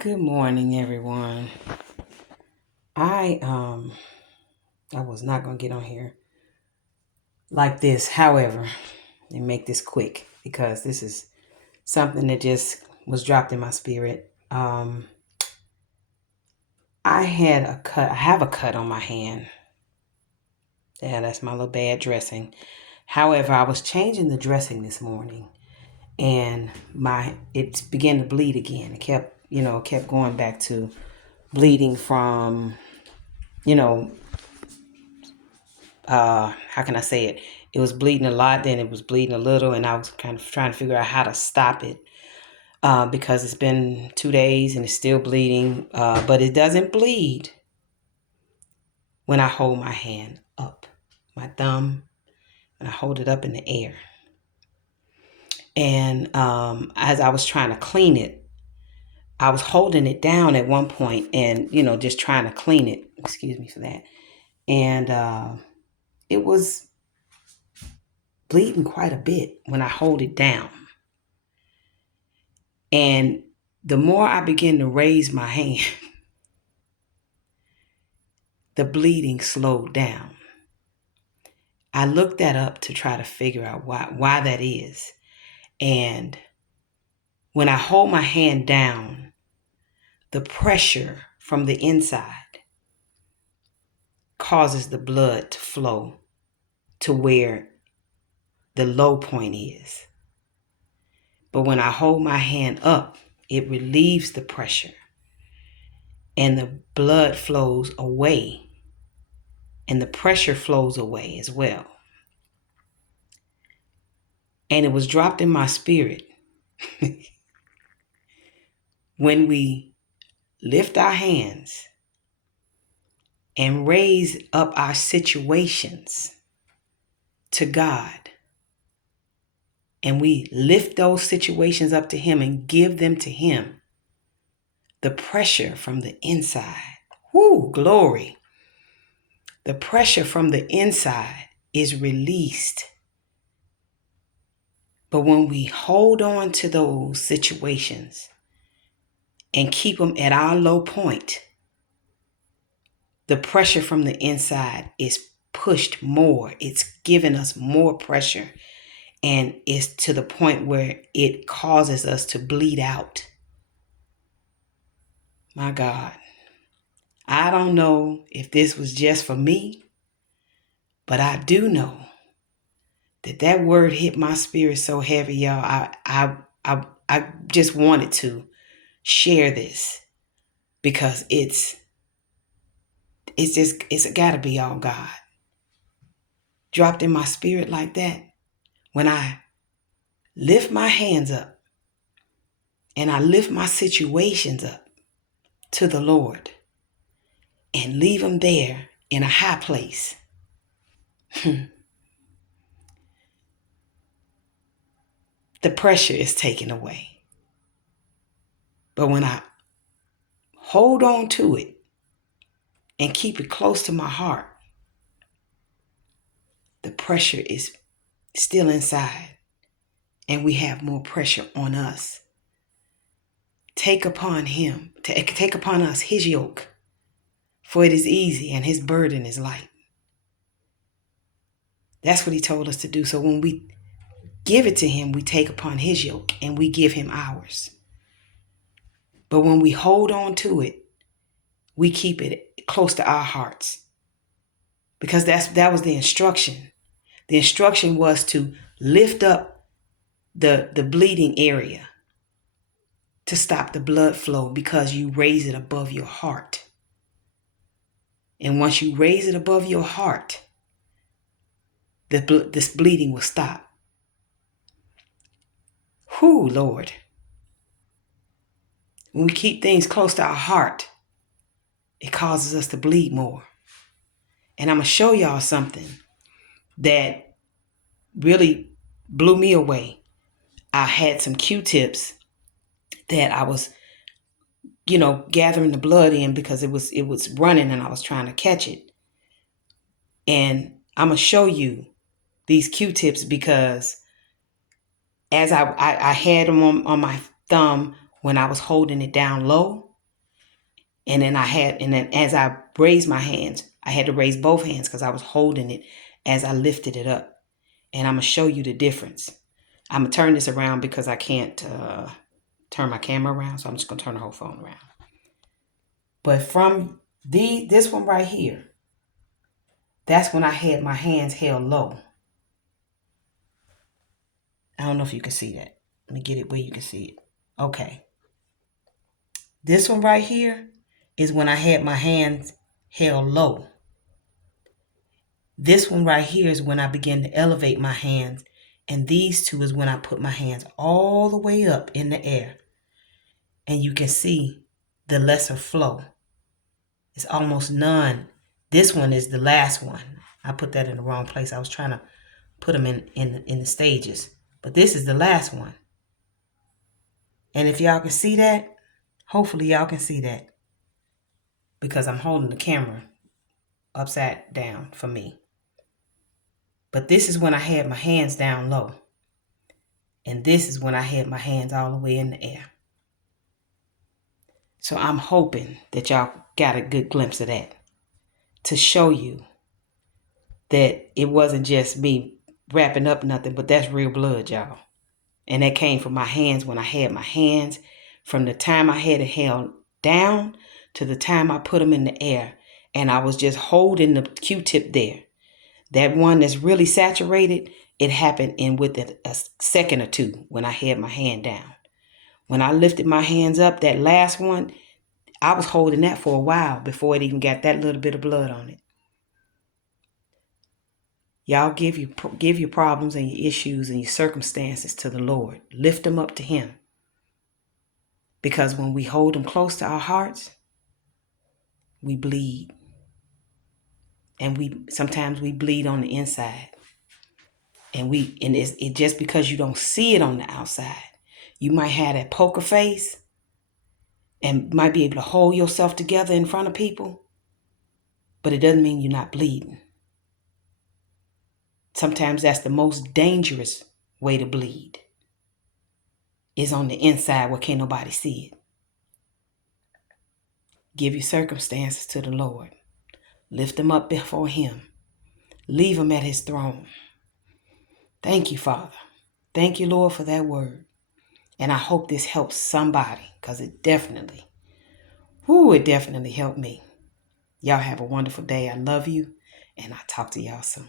Good morning, everyone. I I was not gonna get on here like this. However, and make this quick because this is something that just was dropped in my spirit. I had a cut. I have a cut on my hand. Yeah, that's my little bad dressing. However, I was changing the dressing this morning, and it began to bleed again. It kept going back to bleeding from you know how can I say it? It was bleeding a lot, then it was bleeding a little, and I was kind of trying to figure out how to stop it because it's been 2 days and it's still bleeding, but it doesn't bleed when I hold my hand up, my thumb, and I hold it up in the air. And as I was trying to clean it, I was holding it down at one point and, just trying to clean it. Excuse me for that. And it was bleeding quite a bit when I hold it down. And the more I begin to raise my hand, the bleeding slowed down. I looked that up to try to figure out why that is. And when I hold my hand down, the pressure from the inside causes the blood to flow to where the low point is. But when I hold my hand up, it relieves the pressure and the blood flows away and the pressure flows away as well. And it was dropped in my spirit. When we lift our hands and raise up our situations to God, and we lift those situations up to Him and give them to Him, the pressure from the inside, glory. The pressure from the inside is released. But when we hold on to those situations and keep them at our low point, the pressure from the inside is pushed more. It's giving us more pressure. And it's to the point where it causes us to bleed out. My God. I don't know if this was just for me, but I do know that word hit my spirit so heavy, y'all. I just wanted to share this because it's got to be all God. Dropped in my spirit like that. When I lift my hands up and I lift my situations up to the Lord and leave them there in a high place, the pressure is taken away. But when I hold on to it and keep it close to my heart, the pressure is still inside and we have more pressure on us. Take upon us His yoke, for it is easy and His burden is light. That's what He told us to do. So when we give it to Him, we take upon His yoke and we give Him ours. But when we hold on to it, we keep it close to our hearts. Because that was the instruction. The instruction was to lift up the bleeding area to stop the blood flow because you raise it above your heart. And once you raise it above your heart, this bleeding will stop. Lord. When we keep things close to our heart, it causes us to bleed more. And I'm going to show y'all something that really blew me away. I had some Q-tips that I was, gathering the blood in because it was running and I was trying to catch it. And I'm going to show you these Q-tips because as I had them on my thumb when I was holding it down low, And then as I raised my hands, I had to raise both hands because I was holding it as I lifted it up. And I'm going to show you the difference. I'm going to turn this around because I can't turn my camera around. So I'm just going to turn the whole phone around. But from this one right here, that's when I had my hands held low. I don't know if you can see that. Let me get it where you can see it. Okay. This one right here is when I had my hands held low. This one right here is when I began to elevate my hands. And these two is when I put my hands all the way up in the air. And you can see the lesser flow. It's almost none. This one is the last one. I put that in the wrong place. I was trying to put them in the stages. But this is the last one. And if y'all can see that, hopefully y'all can see that. Because I'm holding the camera upside down for me. But this is when I had my hands down low. And this is when I had my hands all the way in the air. So I'm hoping that y'all got a good glimpse of that. To show you that it wasn't just me wrapping up nothing, but that's real blood, y'all. And that came from my hands when I had my hands. From the time I had it held down to the time I put them in the air. And I was just holding the Q-tip there. That one that's really saturated, it happened in within a second or two when I had my hand down. When I lifted my hands up, that last one, I was holding that for a while before it even got that little bit of blood on it. Y'all give your problems and your issues and your circumstances to the Lord. Lift them up to Him. Because when we hold them close to our hearts, we bleed. And sometimes we bleed on the inside. And it's just because you don't see it on the outside. You might have that poker face and might be able to hold yourself together in front of people, but it doesn't mean you're not bleeding. Sometimes that's the most dangerous way to bleed, is on the inside where can't nobody see it. Give your circumstances to the Lord. Lift them up before Him. Leave them at His throne. Thank you, Father. Thank you, Lord, for that word. And I hope this helps somebody, because it definitely helped me. Y'all have a wonderful day. I love you, and I'll talk to y'all soon.